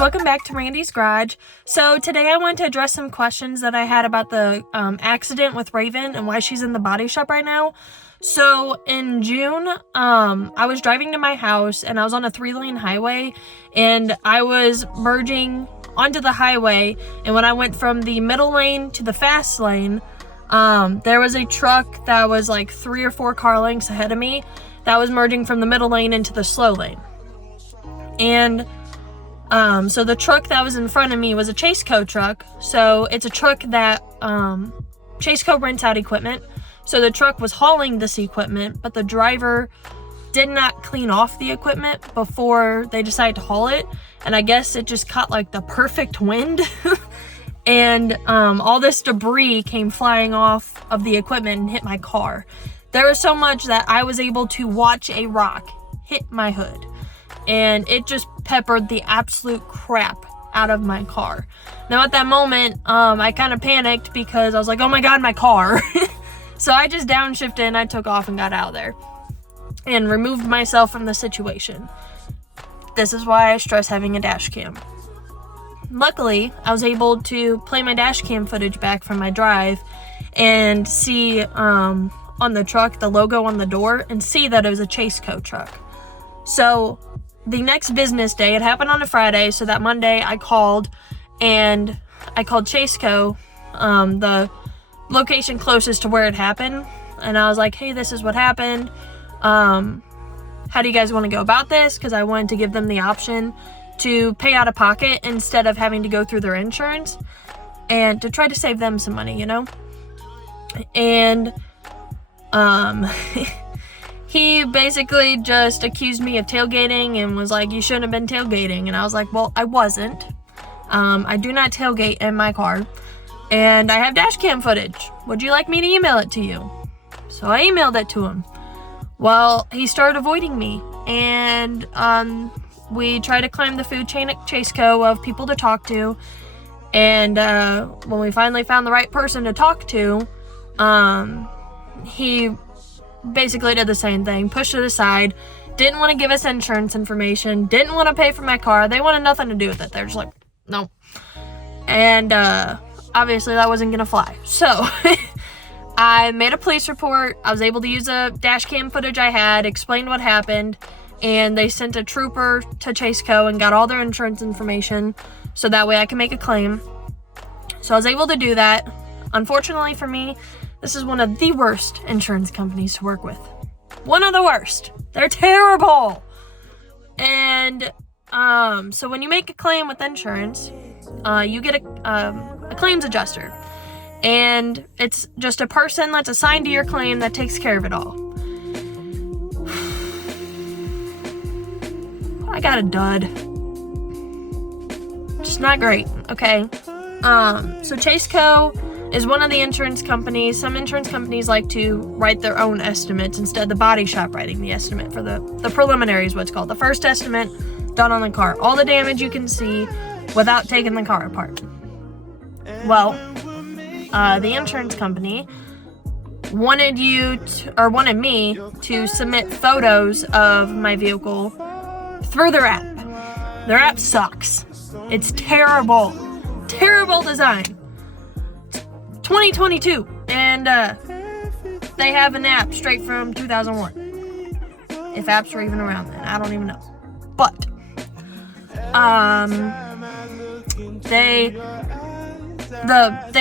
welcome back to Randy's Garage. So today I want to address some questions that I had about the accident with Raven and why she's in the body shop right now. So in June, I was driving to my house and I was on a 3-lane highway and I was merging onto the highway, and when I went from the middle lane to the fast lane, there was a truck that was like 3 or 4 car lengths ahead of me that was merging from the middle lane into the slow lane. And so the truck that was in front of me was a Chaseco truck. So it's a truck that Chaseco rents out equipment. So the truck was hauling this equipment, but the driver did not clean off the equipment before they decided to haul it. And I guess it just caught like the perfect wind. And all this debris came flying off of the equipment and hit my car. There was so much that I was able to watch a rock hit my hood. And it just peppered the absolute crap out of my car. Now at that moment, I kind of panicked because I was like, oh my God, my car. So I just downshifted and I took off and got out of there and removed myself from the situation. This is why I stress having a dash cam. Luckily, I was able to play my dash cam footage back from my drive and see on the truck, the logo on the door, and see that it was a Chaseco truck. So the next business day, it happened on a Friday, so that Monday I called Chaseco, the location closest to where it happened, and I was like, hey, this is what happened. How do you guys want to go about this? Because I wanted to give them the option to pay out of pocket instead of having to go through their insurance, and to try to save them some money, you know? And he basically just accused me of tailgating and was like, you shouldn't have been tailgating. And I was like, well, I wasn't. I do not tailgate in my car. And I have dash cam footage. Would you like me to email it to you? So I emailed it to him. Well, he started avoiding me. And we tried to climb the food chain at Chaseco of people to talk to. And when we finally found the right person to talk to, he basically did the same thing, pushed it aside, didn't want to give us insurance information, didn't want to pay for my car. They wanted nothing to do with it. They're just like, no. And obviously that wasn't gonna fly. So I made a police report. I was able to use a dash cam footage I had, explained what happened, and they sent a trooper to Chaseco and got all their insurance information so that way I can make a claim. So I was able to do that. Unfortunately for me, this is one of the worst insurance companies to work with. One of the worst. They're terrible. And so when you make a claim with insurance, you get a claims adjuster. And it's just a person that's assigned to your claim that takes care of it all. I got a dud. Just not great, okay? So Chaseco is one of the insurance companies. Some insurance companies like to write their own estimates instead of the body shop writing the estimate for the preliminary is what's called. The first estimate done on the car. All the damage you can see without taking the car apart. Well, the insurance company wanted me to submit photos of my vehicle through their app. Their app sucks. It's terrible. Terrible design. 2022, and they have an app straight from 2001. If apps were even around then, I don't even know. But they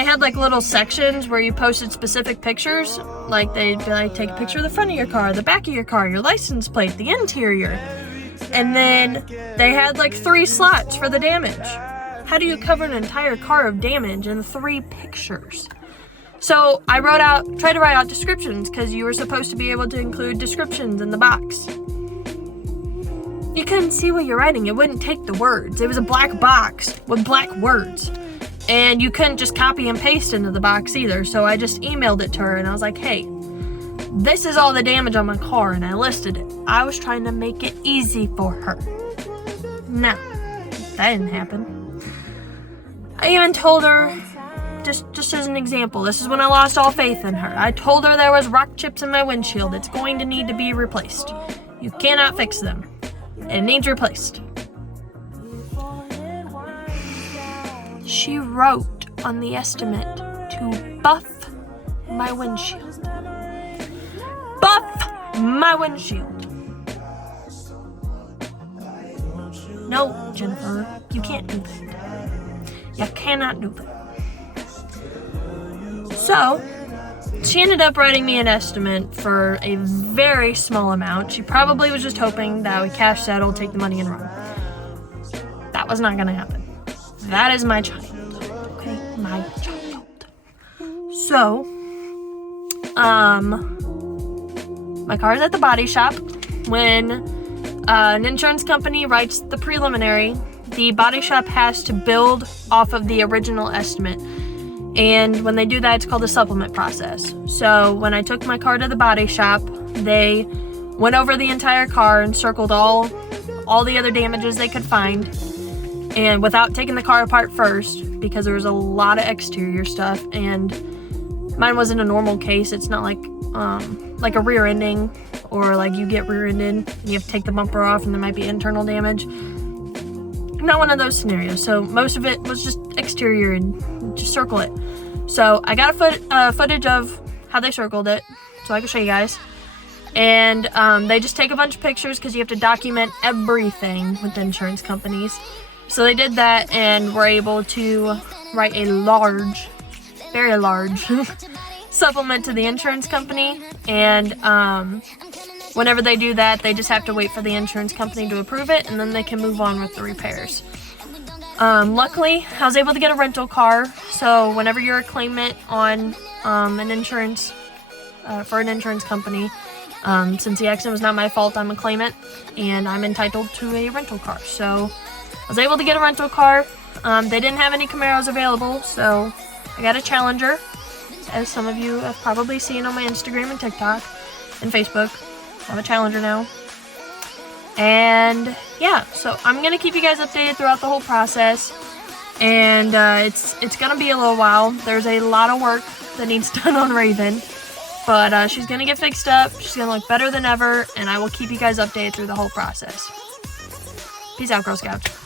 had like little sections where you posted specific pictures. Like they'd be like, take a picture of the front of your car, the back of your car, your license plate, the interior, and then they had like 3 slots for the damage. How do you cover an entire car of damage in 3 pictures? So I tried to write out descriptions because you were supposed to be able to include descriptions in the box. You couldn't see what you're writing. It wouldn't take the words. It was a black box with black words. And you couldn't just copy and paste into the box either. So I just emailed it to her and I was like, hey, this is all the damage on my car, and I listed it. I was trying to make it easy for her. No, that didn't happen. I even told her, just as an example, this is when I lost all faith in her. I told her there was rock chips in my windshield. It's going to need to be replaced. You cannot fix them. It needs replaced. she wrote on the estimate to buff my windshield. Buff my windshield. No, Jennifer, you can't do that. You cannot do that. So, she ended up writing me an estimate for a very small amount. She probably was just hoping that I would cash settle, take the money, and run. That was not gonna happen. That is my child. Okay, my child. So, my car's at the body shop. When an insurance company writes the preliminary, the body shop has to build off of the original estimate. And when they do that, it's called a supplement process. So when I took my car to the body shop, they went over the entire car and circled all the other damages they could find, and without taking the car apart first, because there was a lot of exterior stuff, and mine wasn't a normal case. It's not like a rear ending, or like you get rear-ended and you have to take the bumper off and there might be internal damage. Not one of those scenarios. So most of it was just exterior and just circle it. So I got footage of how they circled it, so I can show you guys. And they just take a bunch of pictures because you have to document everything with the insurance companies. So they did that and were able to write a large, very large supplement to the insurance company. And whenever they do that, they just have to wait for the insurance company to approve it, and then they can move on with the repairs. Luckily, I was able to get a rental car, so whenever you're a claimant on an insurance, for an insurance company, since the accident was not my fault, I'm a claimant, and I'm entitled to a rental car. So I was able to get a rental car. They didn't have any Camaros available, so I got a Challenger, as some of you have probably seen on my Instagram and TikTok and Facebook. I have a Challenger now. And yeah, so I'm gonna keep you guys updated throughout the whole process. And it's gonna be a little while. There's a lot of work that needs done on Raven, but she's gonna get fixed up. She's gonna look better than ever, and I will keep you guys updated through the whole process. Peace out, Girl Scouts.